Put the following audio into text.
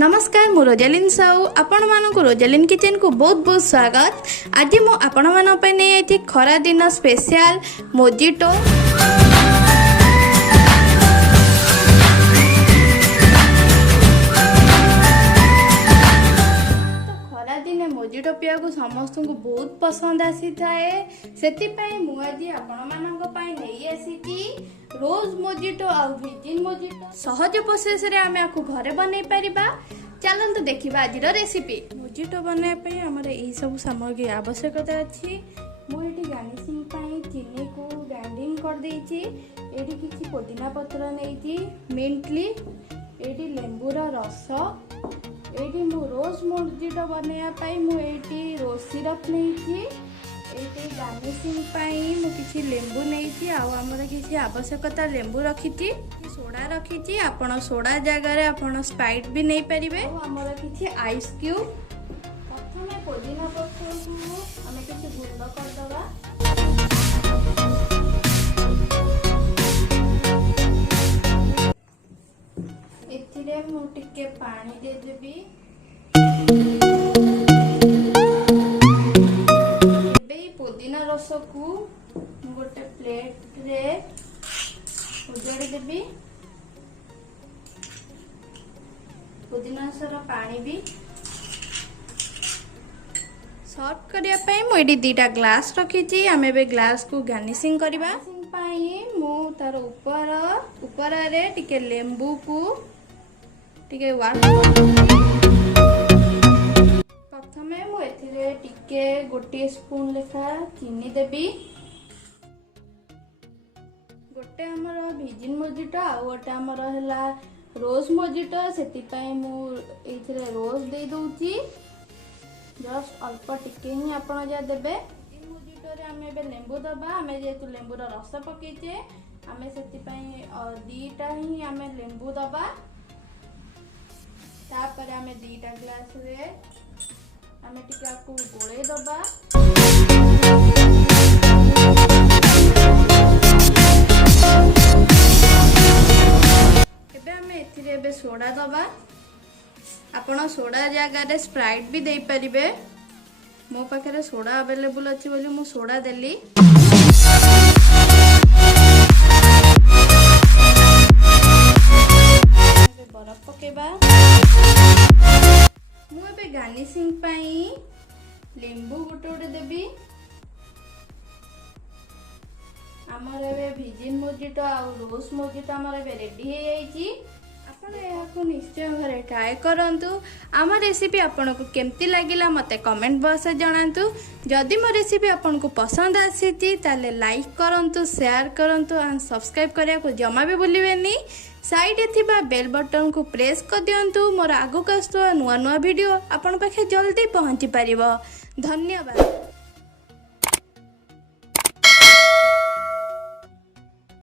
नमस्कार मु रोजालिन साहू आपण मानक रोजालिन किचन को बहुत बहुत स्वागत। आज मु आपण मान पे नहीं आई खरा दिन स्पेशल मोजिटो। खरा दिन मोजिटो पिया को समस्त को बहुत पसंद आसी थाए से मुझे आपण मानक नहीं आसी रोज मोजिटो आ विजिन मोजिटो सहज प्रोसेस रे आमे आकु घरे बनै परिबा। चलंतु देखिबा आज रेसिपी। मोजिटो बनै पई हमरे एई सब सामग्री आवश्यकता अछि। मु एटी गार्निशिंग पई चीनी को ग्राइंडिंग कर देछि। एटी किछि पुदीना पत्र नेछि, मिंटली एटी लेंबूर रस, एटी मु रोज मोजिटो बनैया पई मु एटी रोज सिरप नेछि। एटी गार्निशिंग पाई मु किछि लेंबू नेछि आ हमर किछि आवश्यकता लेंबू रखिछि, सोडा रखिछि। आपण सोडा जगह रे आपण स्प्राइट भी नै परिबे। हमर किछि आइस क्यूब। प्रथमे पुदीना पत्र को हमें किछि गुंड कर दबा। एथिरे मु टिके पानी दे देबी। पुदीना रस को गोटे प्लेट रे उजाड़ी देबी। पुदीना रसर पानी भी सर्व करिया पई मु एडी दीटा ग्लास रखिछि। आमे बे ग्लास को गार्निशिंग करबा। पई मु तार ऊपर रे टिके लेंबू को टिके प्रथमे मु एथिरे टिके गोटे स्पून लेखा चीनी देबी। गोटे हमर विजिन मोजिटो आ गोटे हमर हला रोज मोजिटो, सेति पई मु एथिरे रोज दे दोची। जस्ट अल्प टिके ही आपण जा देबे। मोजिटो रे हमें बे लेंबू दबा। हमें जेतु लेंबूर रस पकेचे हमें सेति पई दीटा ही हमें लेंबू दबा। तापर हमें दीटा ग्लास रे हमें टिका को गोळे दबा। एबे हमें एथिरे बे सोडा दबा। आपण सोडा जगह रे स्प्राइट भी दे परिबे। मो पाखरे सोडा अवेलेबल अछि बोली मु सोडा देली। बरफ पकेबा। मु एबे गार्निशिंग पई लेंबू गोटे देबी। हमर एबे विजिन मोजिटो आ रोज मोजिटो हमर एबे रेडी हे जाईची। आपण याको निश्चय घरे ट्राई करंतु। आम रेसिपी आपन को केमती लागिला मते कमेंट बॉक्स रे जणांतु। जदि मो रेसिपी आपन को पसंद आसीती ताले लाइक करंतु, शेयर करंतु आ सब्सक्राइब करिया को जमा भी भूलिबेनी। साइड थिबा बेल बटन को प्रेस कर दियंतु। मोर आगु कस्तो नुआ नुआ वीडियो आपन पाखे जल्दी पहुंची परिबो। धन्यवाद।